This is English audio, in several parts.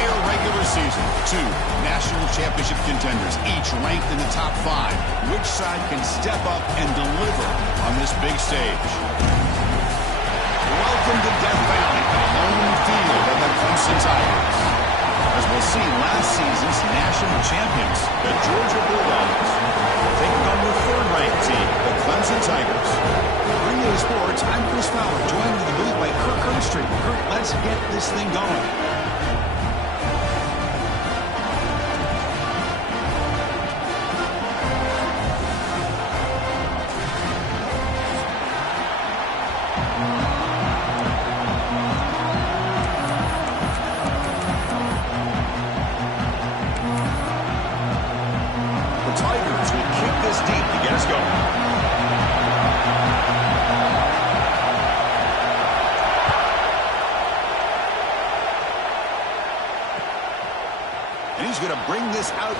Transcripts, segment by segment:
entire regular season. Two national championship contenders, each ranked in the top 5. Which side can step up and deliver on this big stage? Welcome to Death Valley, the home field of the Clemson Tigers. As we'll see, last season's national champions, the Georgia Bulldogs, taking on the third-ranked team, the Clemson Tigers. Bringing you sports, I'm Chris Fowler, joined in the booth by Kirk Herbstreit. Kirk, let's get this thing going.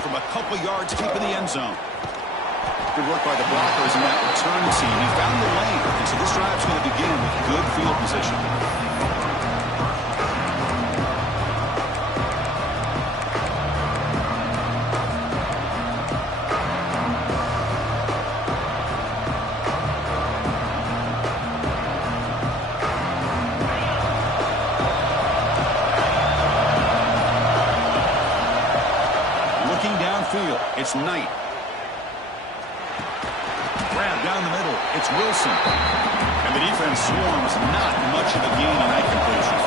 From a couple yards deep in the end zone. Good work by the blockers in that return team. He found the lane, and so this drive's going to begin with good field position. It's Knight. Grab down the middle. It's Wilson. And the defense swarms. Not much of a gain on that completion.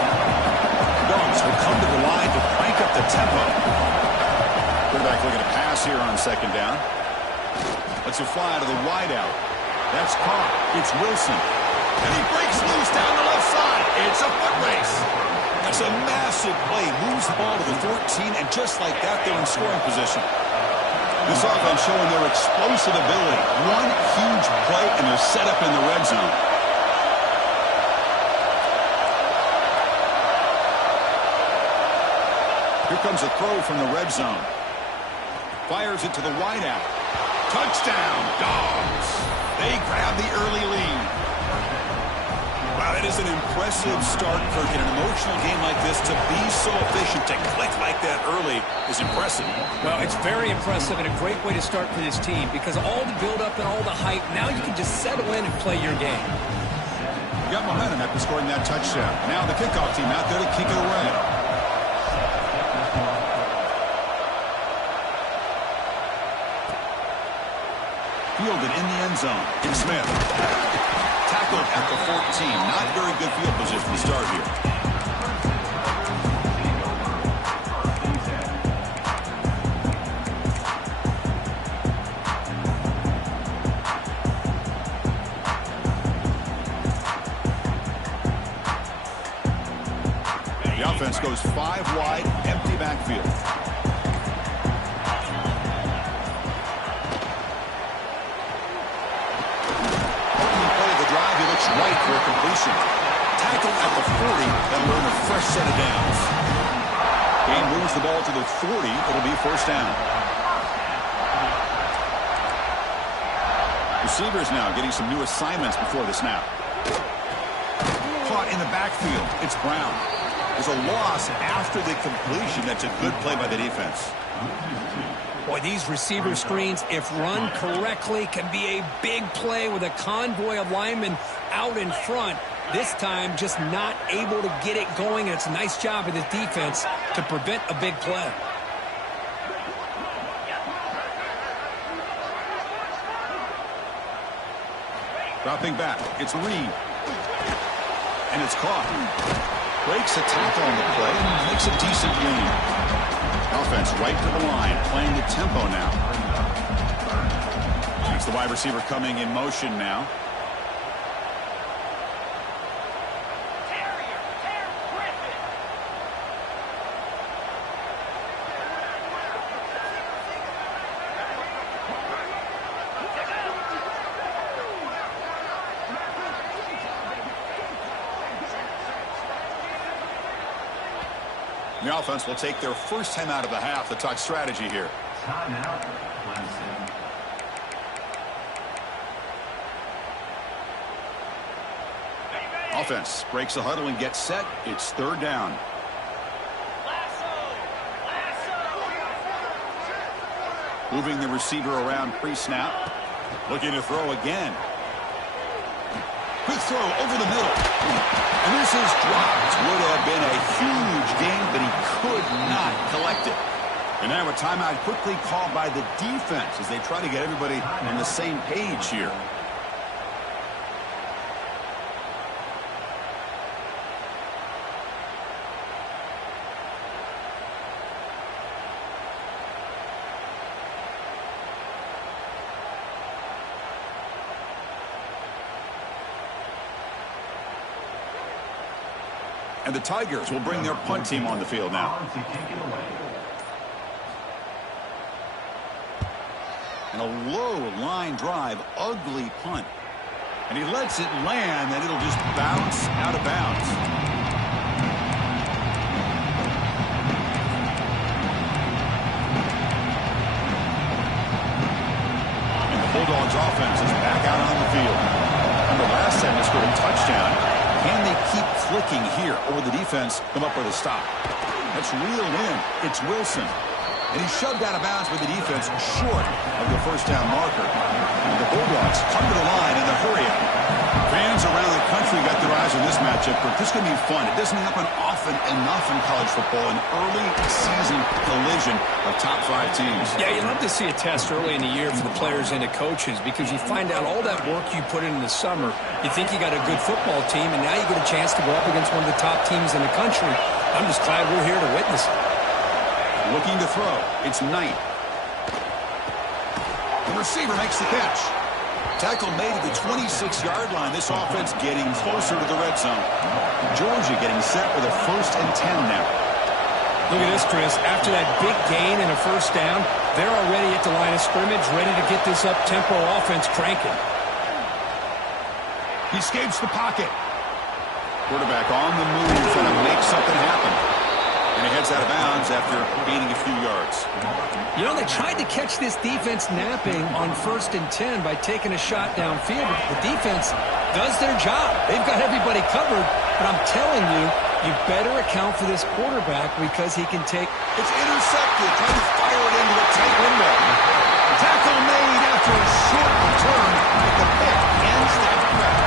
Dogs will come to the line to crank up the tempo. Quarterback looking to pass here on second down. Lets it fly to the wideout. That's caught. It's Wilson. And he breaks loose down the left side. It's a foot race. That's a massive play. Moves the ball to the 14, and just like that, they're in scoring position. This offense showing their explosive ability. One huge play, and they're set up in the red zone. Here comes a throw from the red zone. Fires it to the wideout. Touchdown, Dogs. They grab the early lead. Wow, that is an impressive start, Kirk. In an emotional game like this, to be so efficient, to click like that early is impressive. Well, it's very impressive and a great way to start for this team because all the build-up and all the hype, now you can just settle in and play your game. You got momentum after scoring that touchdown. Now the kickoff team out there to kick it away. Fielded in the end zone. It's Smith. Tackled at the 14. Not very good field position to start here. The offense goes 5 wide, empty backfield. Right for a completion. Tackled at the 40. That'll earn a fresh set of downs. Game moves the ball to the 40. It'll be first down. Receivers now getting some new assignments before the snap. Caught in the backfield. It's Brown. There's a loss after the completion. That's a good play by the defense. Boy, these receiver screens, if run correctly, can be a big play with a convoy of linemen out in front. This time, just not able to get it going, and it's a nice job of the defense to prevent a big play. Dropping back, it's Reed. And it's caught. Breaks a tackle on the play and makes a decent gain. Offense right to the line, playing the tempo now. It's the wide receiver coming in motion now. The offense will take their first time out of the half to talk strategy here. Timeout, Clemson. Offense breaks the huddle and gets set. It's third down. Moving the receiver around pre-snap. Looking to throw again. Quick throw over the middle. And this is dropped. Would have been a huge gain, but he could not collect it. And now a timeout quickly called by the defense as they try to get everybody on the same page here. And the Tigers will bring their punt team on the field now. And a low line drive, ugly punt. And he lets it land, and it'll just bounce out of bounds. And the Bulldogs offense is back out on the field. Remember last time they scored a touchdown. Can they keep clicking here, or will the defense come up with a stop? That's reeled in. It's Wilson. And he's shoved out of bounds with the defense short of the first down marker. And the Bulldogs come to the line in the hurry-up. Fans around the country got their eyes on this matchup, but this is going to be fun. It doesn't happen often enough in college football, an early season collision of top 5 teams. Yeah, you love to see a test early in the year for the players and the coaches because you find out all that work you put in the summer. You think you got a good football team, and now you get a chance to go up against one of the top teams in the country. I'm just glad we're here to witness it. Looking to throw. It's Knight. The receiver makes the catch. Tackle made at the 26-yard line. This offense getting closer to the red zone. Georgia getting set with a 1st and 10 now. Look at this, Chris. After that big gain and a first down, they're already at the line of scrimmage, ready to get this up-tempo offense cranking. He escapes the pocket. Quarterback on the move, trying to make something happen. And he heads out of bounds after gaining a few yards. You know, they tried to catch this defense napping on 1st and 10 by taking a shot downfield. The defense does their job. They've got everybody covered. But I'm telling you, you better account for this quarterback because he can take... It's intercepted. Trying to fire it into a tight window. Tackle made after a short return. But the pick ends that drive.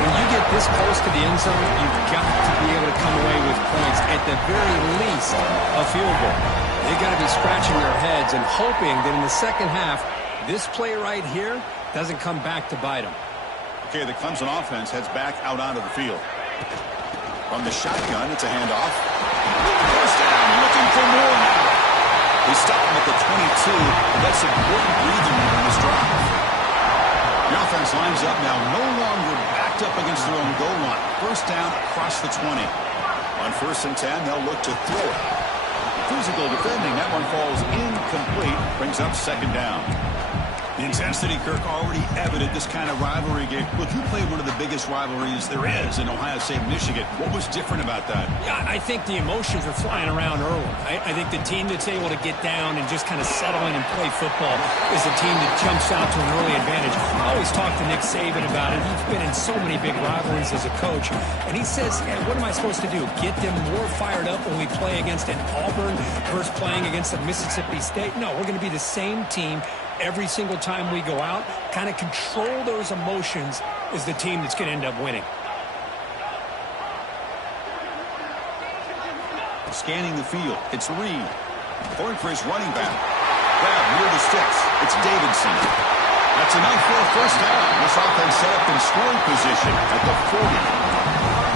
When you get this close to the end zone, you've got to be able to come away with points. At the very least, a field goal. They've got to be scratching their heads and hoping that in the second half, this play right here doesn't come back to bite them. Okay, the Clemson offense heads back out onto the field. From the shotgun, it's a handoff. First down, looking for more now. They stop him at the 22, and that's a good breathing room in this drive. The offense lines up now, no longer backed up against their own goal line. First down across the 20. On 1st and 10, they'll look to throw it. Physical defending, that one falls incomplete, brings up 2nd down. The intensity, Kirk, already evident this kind of rivalry game. Look, you played one of the biggest rivalries there is in Ohio State, Michigan. What was different about that? Yeah, I think the emotions are flying around early. I think the team that's able to get down and just kind of settle in and play football is the team that jumps out to an early advantage. I always talk to Nick Saban about it. He's been in so many big rivalries as a coach. And he says, yeah, what am I supposed to do? Get them more fired up when we play against an Auburn versus playing against a Mississippi State? No, we're going to be the same team every single time we go out. Kind of control those emotions is the team that's going to end up winning. Scanning the field, it's Reed. Going for his running back. Grab near the sticks. It's Davidson. That's enough for a first down. This offense set up in scoring position at the 40.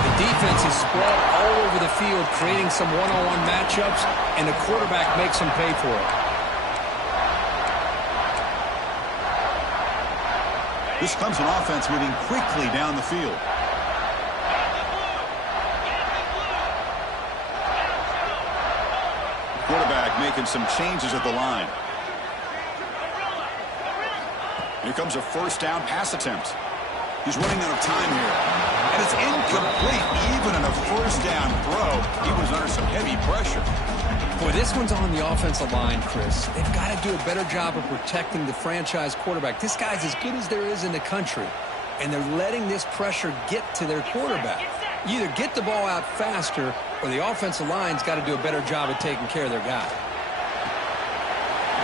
The defense is spread all over the field, creating some one-on-one matchups, and the quarterback makes them pay for it. This Clemson offense moving quickly down the field. Quarterback making some changes at the line. Here comes a first down pass attempt. He's running out of time here. And it's incomplete. Even on a first down throw, he was under some heavy pressure. Boy, this one's on the offensive line, Chris. They've got to do a better job of protecting the franchise quarterback. This guy's as good as there is in the country, and they're letting this pressure get to their quarterback. You either get the ball out faster, or the offensive line's got to do a better job of taking care of their guy.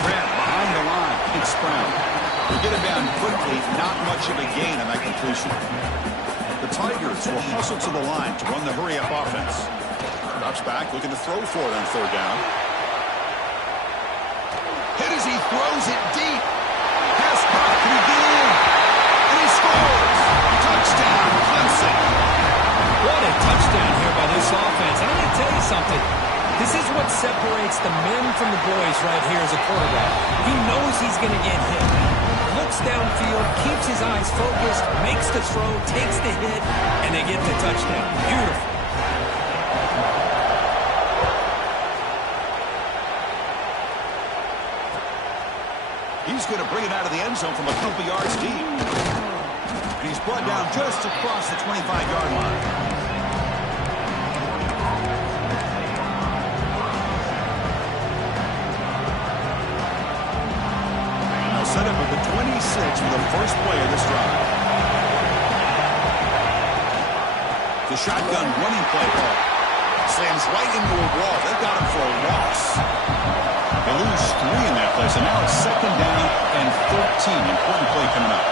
Grant It's Brown. They get him down quickly, not much of a gain on that completion. The Tigers will hustle to the line to run the hurry-up offense. Drops back, looking to throw for it on third down. Hit as he throws it deep. Pass caught, can he get in? And he scores! Touchdown, Clemson! What a touchdown here by this offense. I'm going to tell you something. This is what separates the men from the boys right here as a quarterback. He knows he's going to get hit. Looks downfield, keeps his eyes focused, makes the throw, takes the hit, and they get the touchdown. Beautiful. He's going to bring it out of the end zone from a couple yards deep. And he's brought down just across the 25-yard line. Set up at the 26 for the first play of this drive. The shotgun running play call. Slams right into a wall. They've got him for a loss. They lose 3 in that play, so now it's second down and 13. Important play coming up.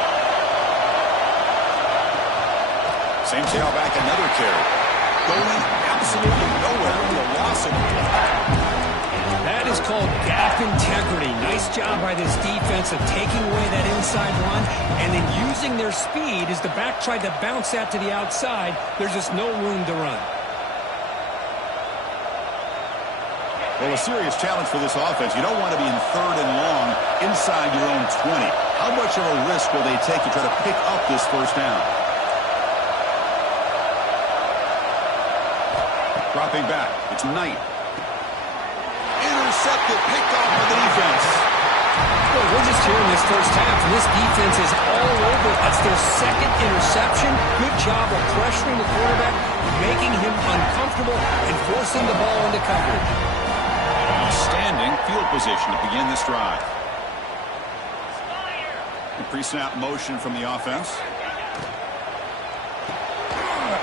Same tailback, another carry. Going absolutely nowhere with a loss of play. That is called gap integrity. Nice job by this defense of taking away that inside run and then using their speed as the back tried to bounce that to the outside. There's just no room to run. Well, a serious challenge for this offense. You don't want to be in third and long inside your own 20. How much of a risk will they take to try to pick up this first down? Dropping back. It's Knight. Intercepted, picked off by the defense. Well, we're just here in this first half, and this defense is all over. That's their second interception. Good job of pressuring the quarterback, making him uncomfortable, and forcing the ball into coverage. Outstanding field position to begin this drive. The pre-snap motion from the offense.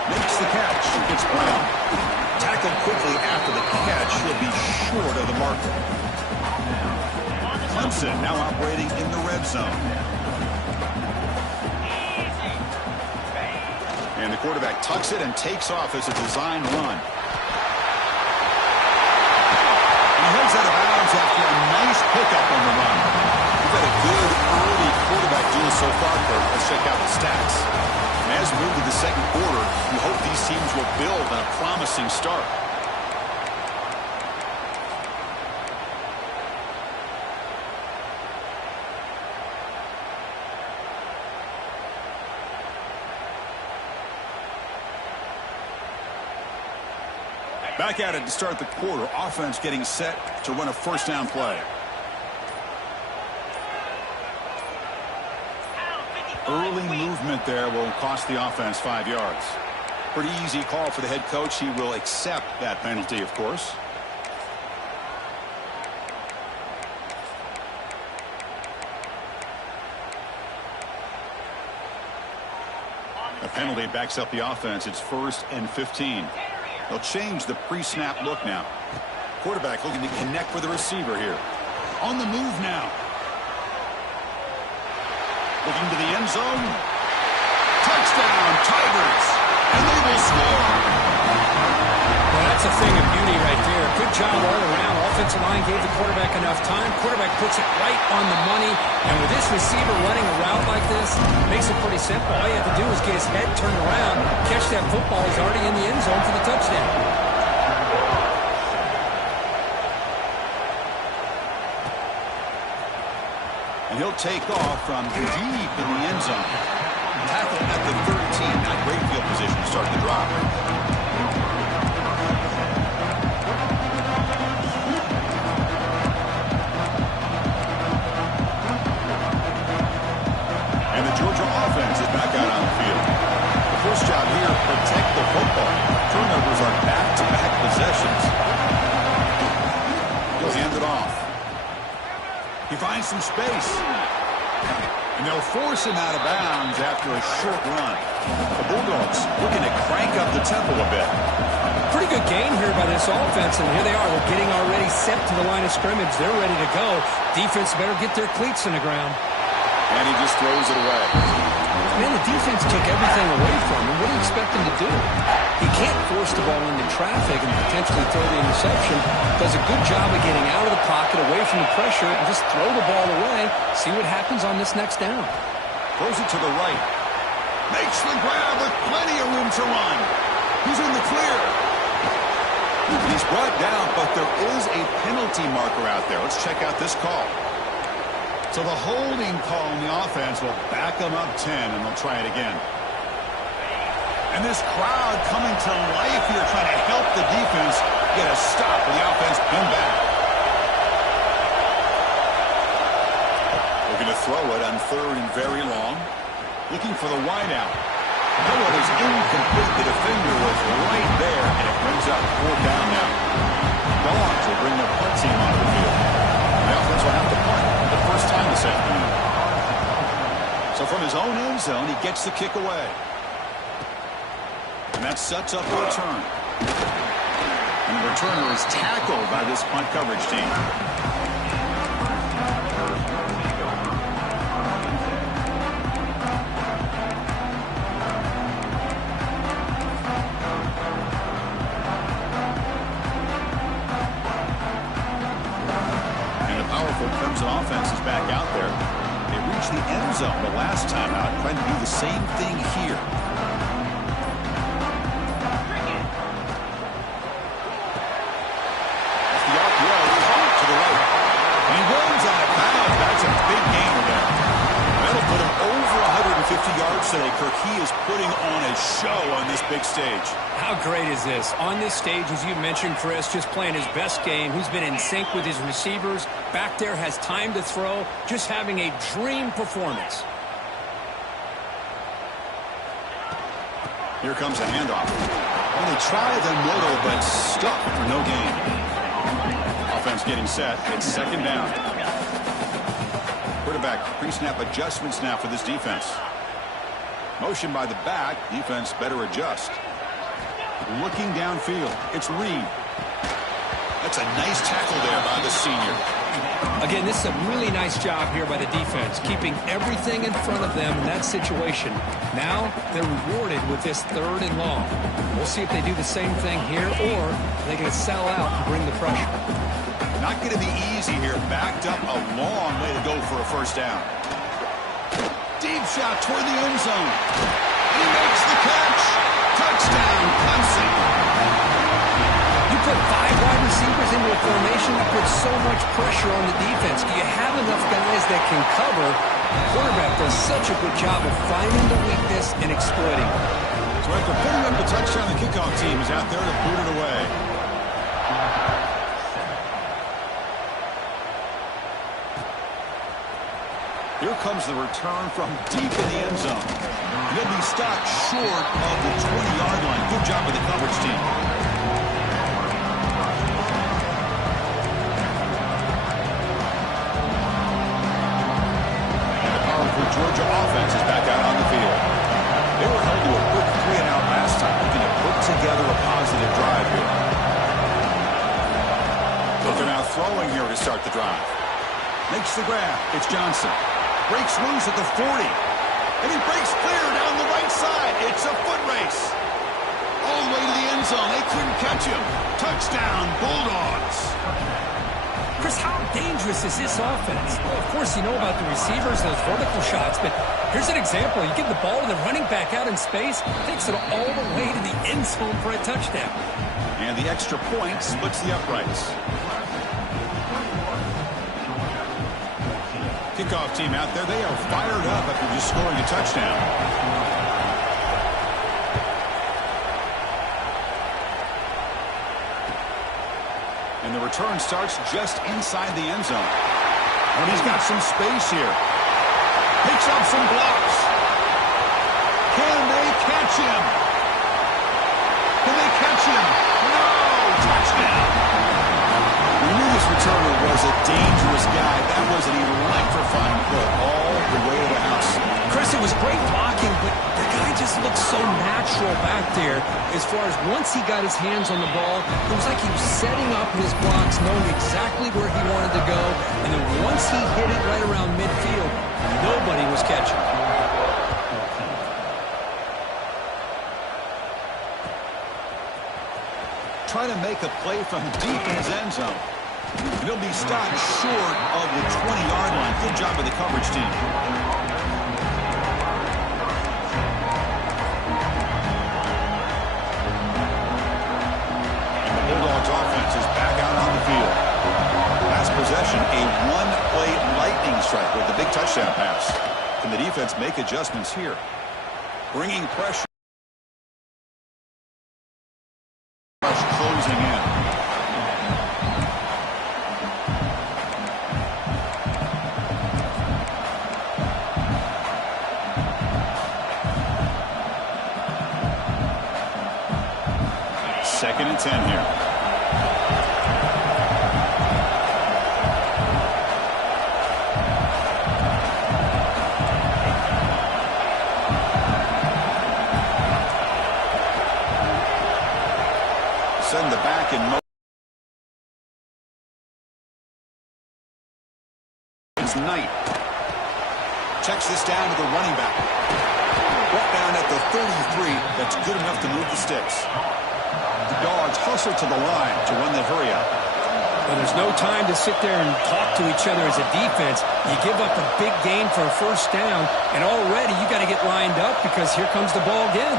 Makes the catch. It's Brown. Tackled quickly after the catch. He'll be short of the marker. Clemson now operating in the red zone. And the quarterback tucks it and takes off as a design run. He heads out of bounds after a nice pickup on the run. We've had a good early quarterback duel so far, Kurt. Let's check out the stats. And as we move to the second quarter, we hope these teams will build on a promising start. Back at it to start the quarter. Offense getting set to run a first down play. Early movement there will cost the offense 5 yards. Pretty easy call for the head coach. He will accept that penalty, of course. A penalty backs up the offense. It's 1st and 15. They'll change the pre-snap look now. Quarterback looking to connect with the receiver here. On the move now. Looking to the end zone. Touchdown, Tigers. And they will score. Well, that's a thing of beauty right there. Good job all around. Offensive line gave the quarterback enough time. Quarterback puts it right on the money. And with this receiver running a route like this, makes it pretty simple. All you have to do is get his head turned around, catch that football. He's already in the end zone for the touchdown. And he'll take off from deep in the end zone. Tackle at the 13. Not great field position to start the drive. And the Georgia offense is back out on the field. The first job here, protect the football. Turnovers are back-to-back possessions. He'll hand it off. He finds some space. And they'll force him out of bounds after a short run. The Bulldogs looking to crank up the tempo a bit. Pretty good gain here by this offense, and here they are. They're getting already set to the line of scrimmage. They're ready to go. Defense better get their cleats in the ground. And he just throws it away. Man, the defense took everything away from him. What do you expect him to do? He can't force the ball into traffic and potentially throw the interception. Does a good job of getting out of the pocket, away from the pressure, and just throw the ball away. See what happens on this next down. Throws it to the right. Makes the grab with plenty of room to run. He's in the clear. He's brought down, but there is a penalty marker out there. Let's check out this call. So the holding call on the offense will back them up 10, and they'll try it again. And this crowd coming to life here, trying to help the defense get a stop with the offense and back. Looking to throw it on 3rd and very long. Looking for the wideout. That one is incomplete. The defender was right there, and it brings up 4th down now. Dogs will bring the punt team onto the field. The offense will have to punt for the first time this afternoon. So from his own end zone, he gets the kick away. And that sets up a return. And the returner is tackled by this punt coverage team. Crimson offense is back out there. They reached the end zone the last time out, trying to do the same thing here. That's the RPO to the right. And he runs out of bounds. That's a big gainer there. That'll put him over 150 yards today, Kirk. He is putting on a show on this big stage. How great is this? On this stage, as you mentioned, Chris, just playing his best game. He's been in sync with his receivers. Back there, has time to throw. Just having a dream performance. Here comes a handoff. Well, they tried the middle, but stuck for no gain. Offense getting set. It's 2nd down. Quarterback pre-snap adjustments now for this defense. Motion by the back. Defense better adjust. Looking downfield. It's Reed. That's a nice tackle there by the senior. Again, this is a really nice job here by the defense, keeping everything in front of them in that situation. Now they're rewarded with this 3rd and long. We'll see if they do the same thing here, or they're going to sell out and bring the pressure. Not going to be easy here. Backed up a long way to go for a 1st down. Deep shot toward the end zone. He makes the catch. Touchdown, Clemson. You put 5 wide receivers into a formation that puts so much pressure on the defense. Do you have enough guys that can cover? The quarterback does such a good job of finding the weakness and exploiting it. So after putting up the touchdown, the kickoff team is out there to boot it away. Here comes the return from deep in the end zone. He'll be stopped short of the 20-yard line. Good job with the coverage team. The powerful Georgia offense is back out on the field. They were held to a quick 3-and-out last time, looking to put together a positive drive here. But they're now throwing here to start the drive. Makes the grab. It's Johnson. Breaks loose at the 40. And he breaks clear down the right side. It's a foot race. All the way to the end zone. They couldn't catch him. Touchdown, Bulldogs. Chris, how dangerous is this offense? Well, of course, you know about the receivers, those vertical shots, but here's an example. You give the ball to the running back out in space, takes it all the way to the end zone for a touchdown. And the extra point splits the uprights. Kickoff team out there. They are fired up after just scoring a touchdown. And the return starts just inside the end zone. And he's got some space here. Picks up some blocks. Can they catch him? Can they catch him? No! Touchdown! We knew this returner was a dangerous guy. That was an electrifying play all the way to the house. Chris, it was great blocking, but the guy just just looked so natural back there as far as once he got his hands on the ball, it was like he was setting up his blocks, knowing exactly where he wanted to go, and then once he hit it right around midfield, nobody was catching. Trying to make a play from deep in his end zone. And he'll be stopped short of the 20-yard line. Good job of the coverage team. And the Bulldogs offense is back out on the field. Last possession, a one-play lightning strike with the big touchdown pass. Can the defense make adjustments here? Bringing pressure. Closing in. Second and 10 here. Send the back in motion. It's Knight. Checks this down to the running back. Brought down at the 33. That's good enough to move the sticks. The Dogs hustle to the line to run the hurry up. Well, there's no time to sit there and talk to each other as a defense. You give up a big gain for a first down, and already you got to get lined up because here comes the ball again.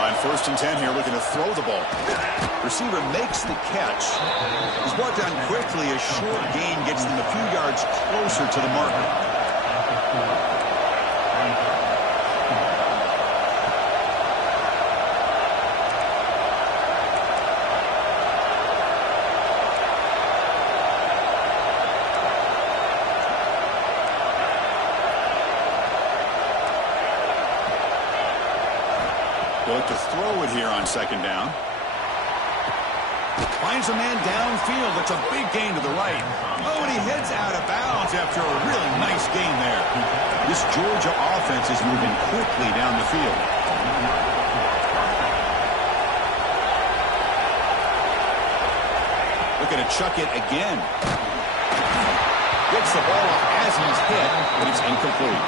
On first and 10 here, looking to throw the ball. Receiver makes the catch. He's brought down quickly. A short gain gets them a few yards closer to the marker. Look to throw it here on second down. Finds a man downfield. That's a big gain to the right. Oh, and he heads out of bounds after a really nice gain there. This Georgia offense is moving quickly down the field. Looking to chuck it again. Gets the ball off as he's hit, but it's incomplete.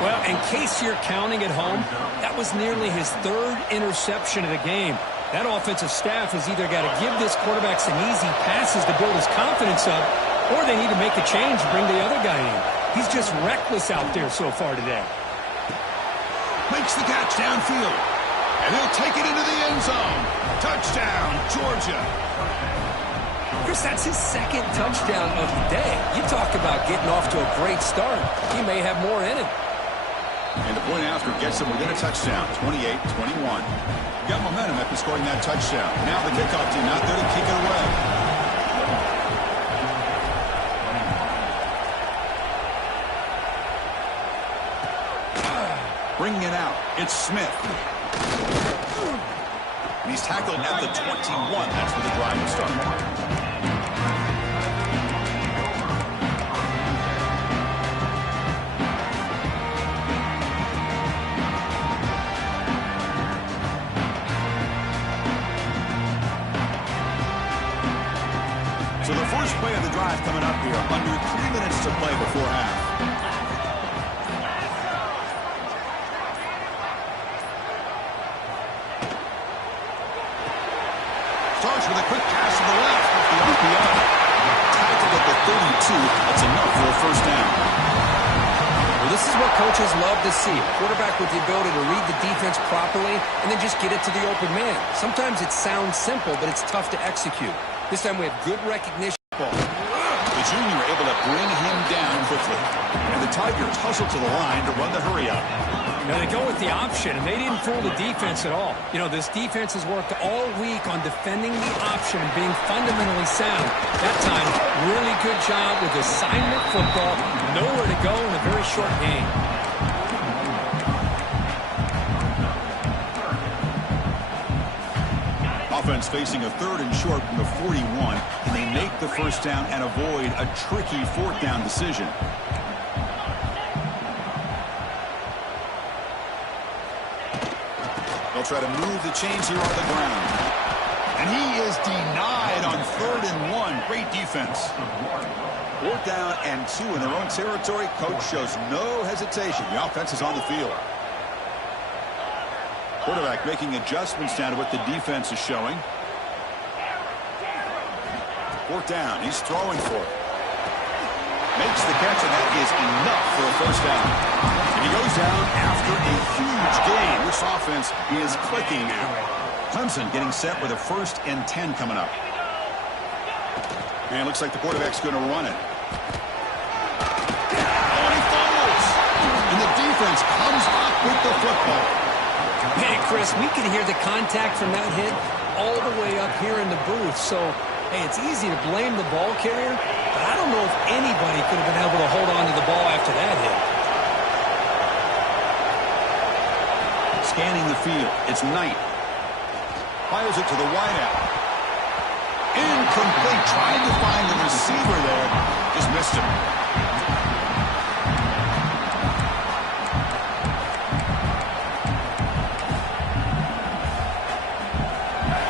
Well, in case you're counting at home, that was nearly his third interception of the game. That offensive staff has either got to give this quarterback some easy passes to build his confidence up, or they need to make a change and bring the other guy in. He's just reckless out there so far today. Makes the catch downfield, and he'll take it into the end zone. Touchdown, Georgia. Chris, that's his second touchdown of the day. You talk about getting off to a great start. He may have more in him. And the point after gets him within a touchdown, 28-21. Got momentum after scoring that touchdown. Now the kickoff team out there to kick it away. Bringing it out, it's Smith. And he's tackled at the 21. That's where the drive will start. So the first play of the drive coming up here. Under 3 minutes to play before half. Starts with a quick pass to the left off the RPO. Tackled at the 32. That's enough for a first down. Well, this is what coaches love to see. A quarterback with the ability to read the defense properly and then just get it to the open man. Sometimes it sounds simple, but it's tough to execute. This time we have good recognition. The junior able to bring him down quickly. And the Tigers hustle to the line to run the hurry up. Now they go with the option, and they didn't fool the defense at all. You know, this defense has worked all week on defending the option and being fundamentally sound. That time, really good job with assignment football. Nowhere to go in a very short game. Offense facing a third and short from the 41, and they make the first down and avoid a tricky fourth down decision. try to move the chains here on the ground. And he is denied on 3rd and 1. Great defense. 4th down and 2 in their own territory. Coach shows no hesitation. The offense is on the field. Quarterback making adjustments down to what the defense is showing. 4th down. He's throwing for it. Makes the catch, and that is enough for a 1st down. And he goes down after a huge gain. This offense is clicking now. Clemson getting set with a 1st and 10 coming up. And it looks like the quarterback's going to run it. Oh, and he fumbles. And the defense comes up with the football. Hey, Chris, we can hear the contact from that hit all the way up here in the booth. So, hey, it's easy to blame the ball carrier, but I don't know if anybody could have been able to hold on to the ball after that hit. Scanning the field. It's Knight. Fires it to the wideout. Incomplete. Trying to find the receiver there. Just missed him.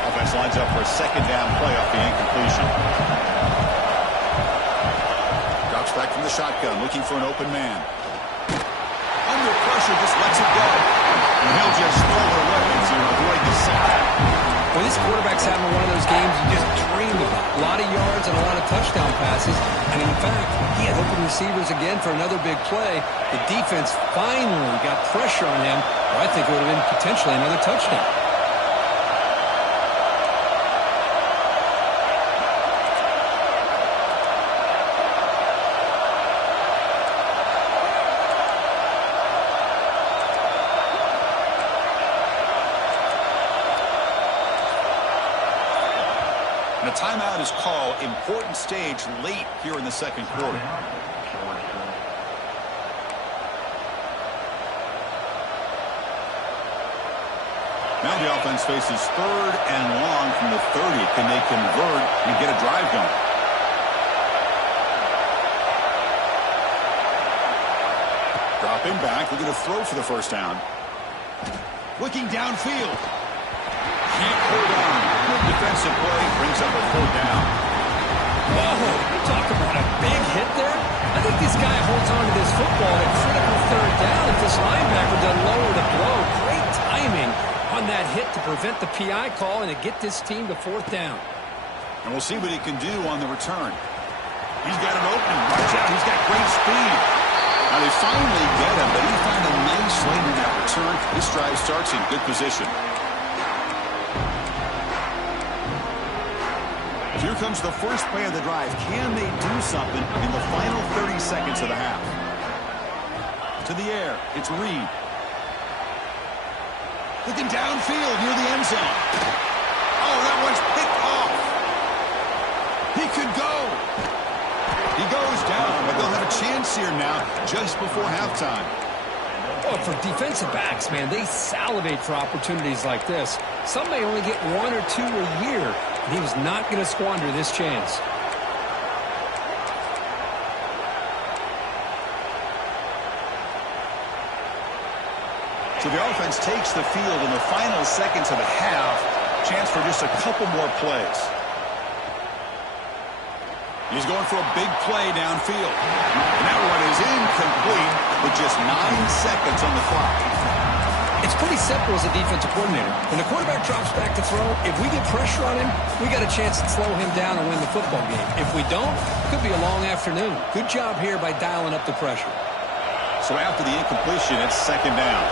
Offense lines up for a 2nd down play off the incompletion. Drops back from the shotgun, looking for an open man. Under pressure, just lets it go. And he'll just throw it away to avoid the sack. Well, this quarterback's having one of those games you just dreamed about. A lot of yards and a lot of touchdown passes. And in fact, he had open receivers again for another big play. The defense finally got pressure on him. Or I think it would have been potentially another touchdown. And a timeout is called. Important stage late here in the 2nd quarter. Now the offense faces 3rd and long from the 30. Can they convert and get a drive going? Dropping back. We're going to throw for the 1st down. Looking downfield. Can't hold on. Good defensive play. Brings up a 4th down. Oh, talk about a big hit there. I think this guy holds on to this football at a critical 3rd down if this linebacker doesn't lower the blow. Great timing on that hit to prevent the PI call and to get this team to 4th down. And we'll see what he can do on the return. He's got an opening. Watch out. He's got great speed. Now they finally get him, but he found a nice lane in that return. This drive starts in good position. Here comes the first play of the drive. Can they do something in the final 30 seconds of the half? To the air. It's Reed. Looking downfield near the end zone. Oh, that one's picked off. He could go. He goes down, but they'll have a chance here now just before halftime. Oh, for defensive backs, man, they salivate for opportunities like this. Some may only get 1 or 2 a year, and he was not going to squander this chance. So the offense takes the field in the final seconds of the half. Chance for just a couple more plays. He's going for a big play downfield. And that one is incomplete with just 9 seconds on the clock. It's pretty simple as a defensive coordinator. When the quarterback drops back to throw, if we get pressure on him, we got a chance to slow him down and win the football game. If we don't, it could be a long afternoon. Good job here by dialing up the pressure. So after the incompletion, it's 2nd down.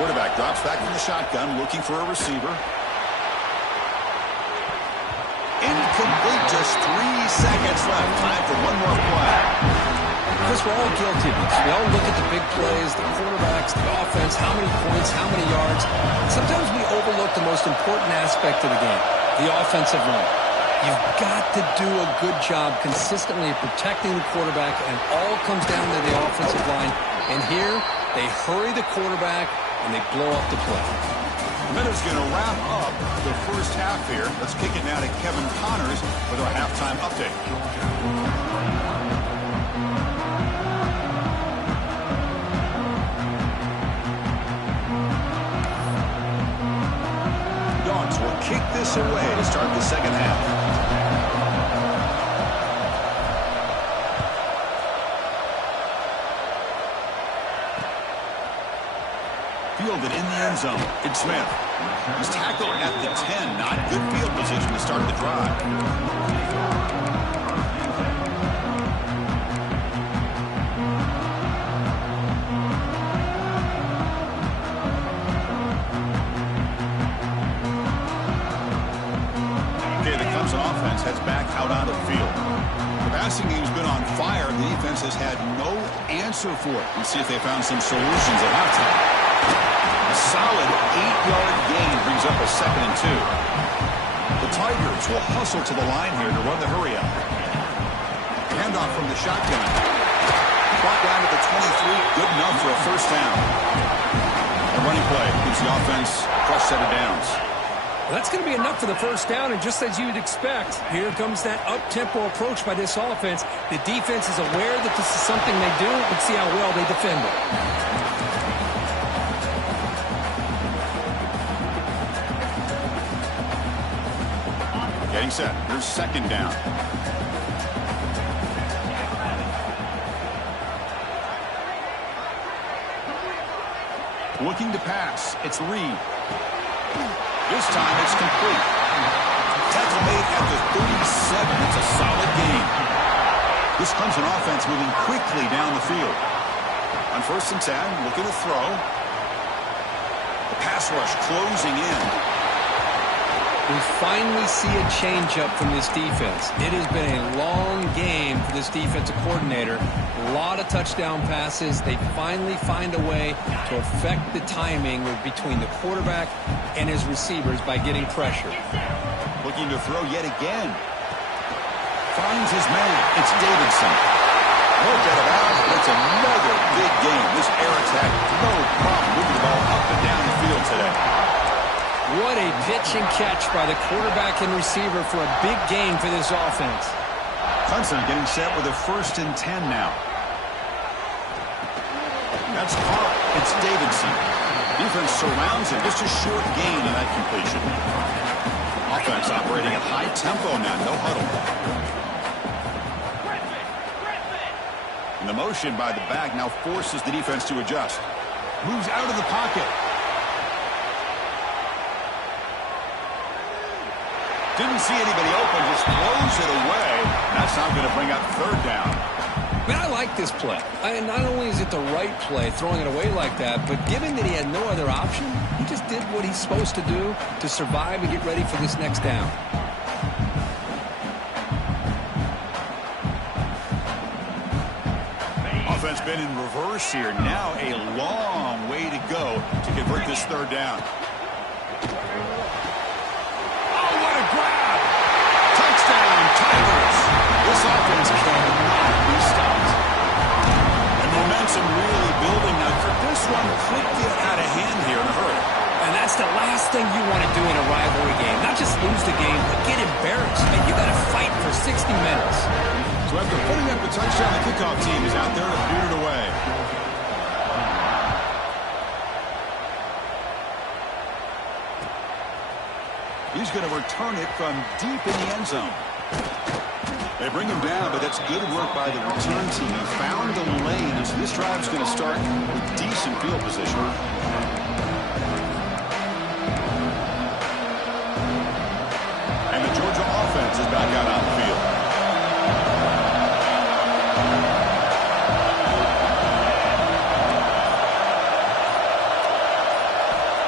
Quarterback drops back from the shotgun, looking for a receiver. Incomplete, just 3 seconds left. Time for one more play. Chris, we're all guilty of this. We all look at the big plays, the quarterbacks, the offense, how many points, how many yards. Sometimes we overlook the most important aspect of the game, the offensive line. You've got to do a good job consistently protecting the quarterback, and it all comes down to the offensive line. And here, they hurry the quarterback, and they blow up the play. The Minnows going to wrap up the first half here. Let's kick it now to Kevin Connors with our halftime update. kick this away to start the second half. Fielded in the end zone. It's Smith. He's tackled at the 10. Not good field position to start the drive. Okay, the Clemson offense heads back out onto the field. The passing game's been on fire. The defense has had no answer for it. Let's see if they found some solutions at halftime. A solid 8-yard gain brings up a 2nd and 2. The Tigers will hustle to the line here to run the hurry-up. Handoff from the shotgun. Clock down to the 23. Good enough for a first down. A running play gives the offense a fresh set of downs. Well, that's going to be enough for the first down, and just as you'd expect, here comes that up-tempo approach by this offense. The defense is aware that this is something they do. Let's see how well they defend it. Getting set. Here's second down. Looking to pass. It's Reed. This time it's complete. Tackle made at the 37. It's a solid gain. This Clemson offense moving quickly down the field. On 1st and 10, looking to throw. The pass rush closing in. We finally see a change-up from this defense. It has been a long game for this defensive coordinator. A lot of touchdown passes. They finally find a way to affect the timing between the quarterback and his receivers by getting pressure. Looking to throw yet again. Finds his man. It's Davidson. Worked out of bounds, but it's another big game. This air attack, no problem moving the ball up and down the field today. What a pitch and catch by the quarterback and receiver for a big gain for this offense. Clemson getting set with a 1st and 10 now. That's caught. It's Davidson. Defense surrounds him. Just a short gain on that completion. Offense operating at high tempo now. No huddle. And the motion by the back now forces the defense to adjust. Moves out of the pocket. Didn't see anybody open, just throws it away. That's not going to bring up 3rd down. Man, I like this play. Not only is it the right play, throwing it away like that, but given that he had no other option, he just did what he's supposed to do to survive and get ready for this next down. Offense been in reverse here. Now a long way to go to convert this 3rd down. Tigers. This offense cannot be stopped. And momentum really building now. For this one could get out of hand here in a hurry. And that's the last thing you want to do in a rivalry game. Not just lose the game, but get embarrassed. And you got to fight for 60 minutes. So after putting up a touchdown, the kickoff team is out there to boot it away. He's going to return it from deep in the end zone. They bring him down, but that's good work by the return team. He found the lane, and so this drive's going to start with decent field position. And the Georgia offense is back out on the field.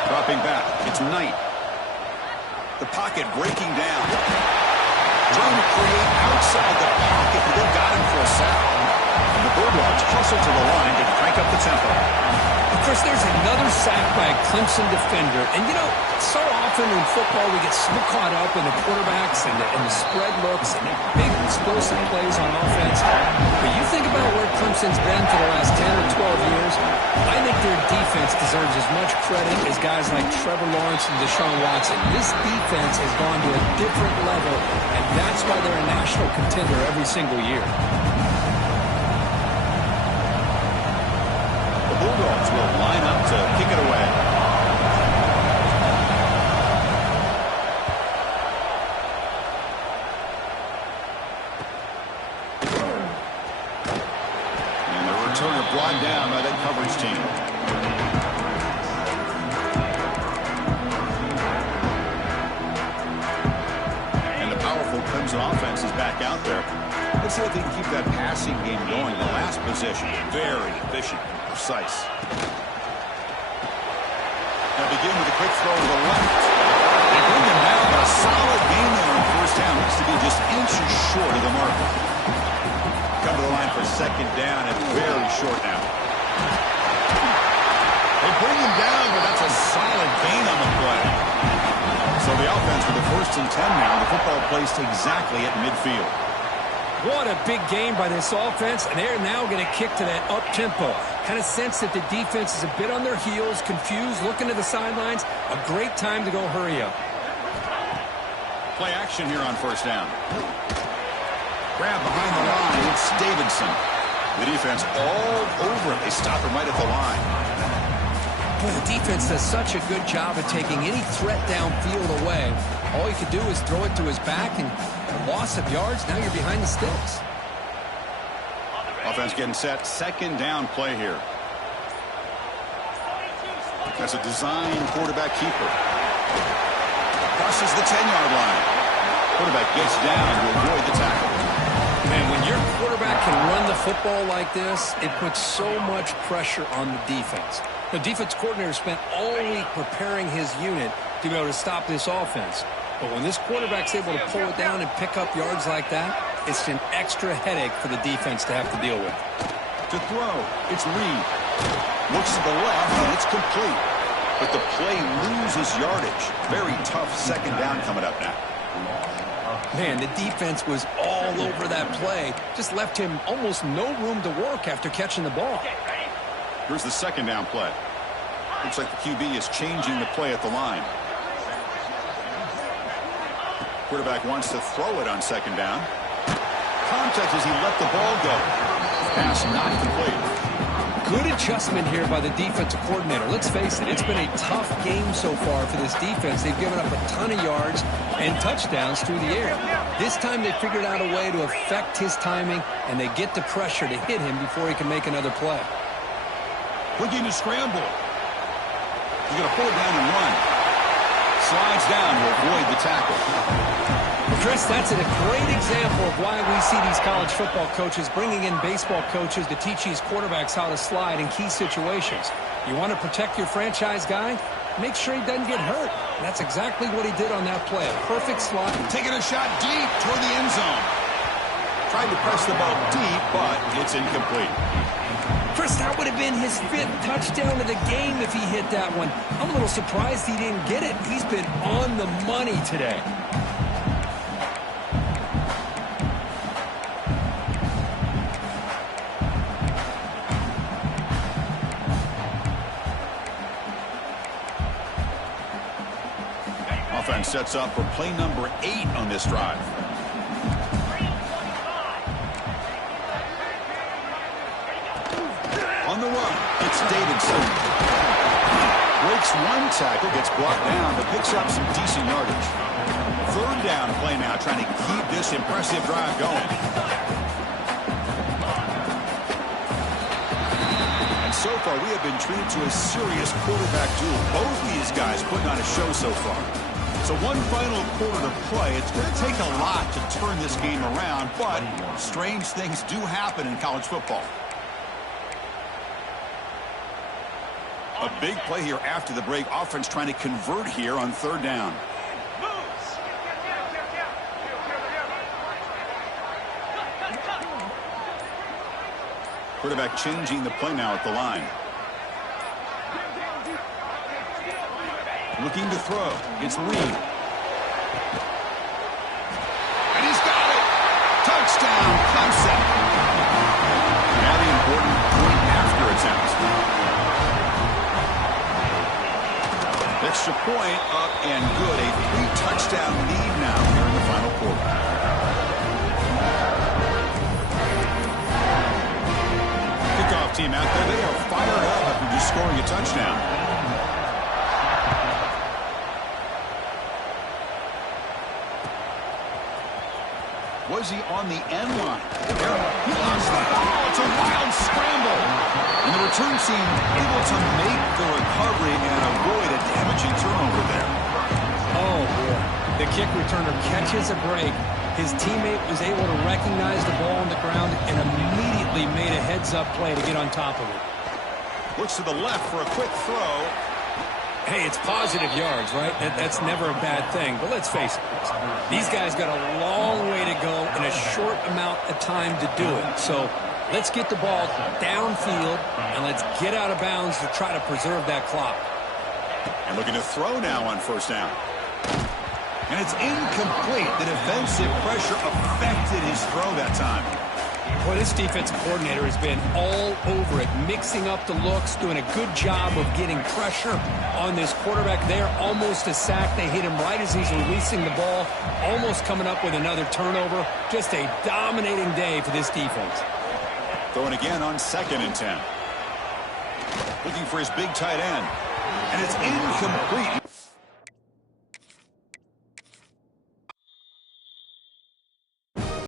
Dropping back, it's Knight. The pocket breaking down. Trying to create outside the pocket, but they got him for a sack. And the Bulldogs hustle to the line to crank up the tempo. Chris, there's another sack by a Clemson defender. And, you know, so often in football we get so caught up in the quarterbacks and the spread looks and the big explosive plays on offense. But you think about where Clemson's been for the last 10 or 12 years, I think their defense deserves as much credit as guys like Trevor Lawrence and Deshaun Watson. This defense has gone to a different level, and that's why they're a national contender every single year. The Bulldogs will line up to kick it away. sure if they can keep that passing game going. The last possession, very efficient and precise. Now begin with a quick throw to the left. They bring him down, but a solid game there on first down. Looks to be just inches short of the marker. Come to the line for second down and very short now. They bring him down, but that's a solid gain on the play. So the offense with the 1st and 10 now. The football placed exactly at midfield. What a big game by this offense, and they're now going to kick to that up-tempo. Kind of sense that the defense is a bit on their heels, confused, looking to the sidelines. A great time to go hurry up. Play action here on first down. Grab behind the line. It's Davidson. The defense all over it. They stop him right at the line. Boy, the defense does such a good job of taking any threat downfield away. All you could do is throw it to his back, and a loss of yards, now you're behind the sticks. Offense getting set. Second down play here. That's a design quarterback keeper. Crosses the 10-yard line. Quarterback gets down to avoid the tackle. Man, when your quarterback can run the football like this, it puts so much pressure on the defense. The defense coordinator spent all week preparing his unit to be able to stop this offense. But when this quarterback's able to pull it down and pick up yards like that, it's an extra headache for the defense to have to deal with. To throw, it's Reed. Looks to the left, and it's complete. But the play loses yardage. Very tough second down coming up now. Man, the defense was all over that play. Just left him almost no room to work after catching the ball. Here's the second down play. Looks like the QB is changing the play at the line. Quarterback wants to throw it on second down. Contact as he let the ball go. Pass not complete. Good adjustment here by the defensive coordinator. Let's face it, it's been a tough game so far for this defense. They've given up a ton of yards and touchdowns through the air. This time they figured out a way to affect his timing, and they get the pressure to hit him before he can make another play. Looking to scramble. He's going to pull it down and run. Slides down to avoid the tackle. Chris, that's a great example of why we see these college football coaches bringing in baseball coaches to teach these quarterbacks how to slide in key situations. You want to protect your franchise guy? Make sure he doesn't get hurt. That's exactly what he did on that play. A perfect slot. Taking a shot deep toward the end zone. Tried to press the ball deep, but it's incomplete. Chris, that would have been his 5th touchdown of the game if he hit that one. I'm a little surprised he didn't get it. He's been on the money today. Offense sets up for play number 8 on this drive. On the run, it's Davidson. Breaks one tackle, gets brought down, but picks up some decent yardage. Third down play now, trying to keep this impressive drive going. And so far, we have been treated to a serious quarterback duel. Both these guys putting on a show so far. So one final quarter to play. It's going to take a lot to turn this game around, but strange things do happen in college football. A big play here after the break. Offense trying to convert here on third down. Quarterback changing the play now at the line. Looking to throw. It's Reed. And he's got it. Touchdown, Clemson. Now the important point after attempt. Extra point up and good. A 3-touchdown lead now here in the final quarter. Kickoff team out there. They are fired up after just scoring a touchdown. Was he on the end line? He lost the ball. It's a wild scramble. And the return team able to make the recovery and avoid a damaging turnover there. Oh, boy. The kick returner catches a break, His teammate was able to recognize the ball on the ground and immediately made a heads-up play to get on top of it. Looks to the left for a quick throw. Hey, it's positive yards, right? That's never a bad thing. But let's face it, these guys got a long way to go in a short amount of time to do it. So let's get the ball downfield, and let's get out of bounds to try to preserve that clock. And looking to throw now on first down. And it's incomplete. The defensive pressure affected his throw that time. Well, this defensive coordinator has been all over it, mixing up the looks, doing a good job of getting pressure on this quarterback there. Almost a sack. They hit him right as he's releasing the ball, almost coming up with another turnover. Just a dominating day for this defense. Throwing again on 2nd and 10. Looking for his big tight end. And it's incomplete.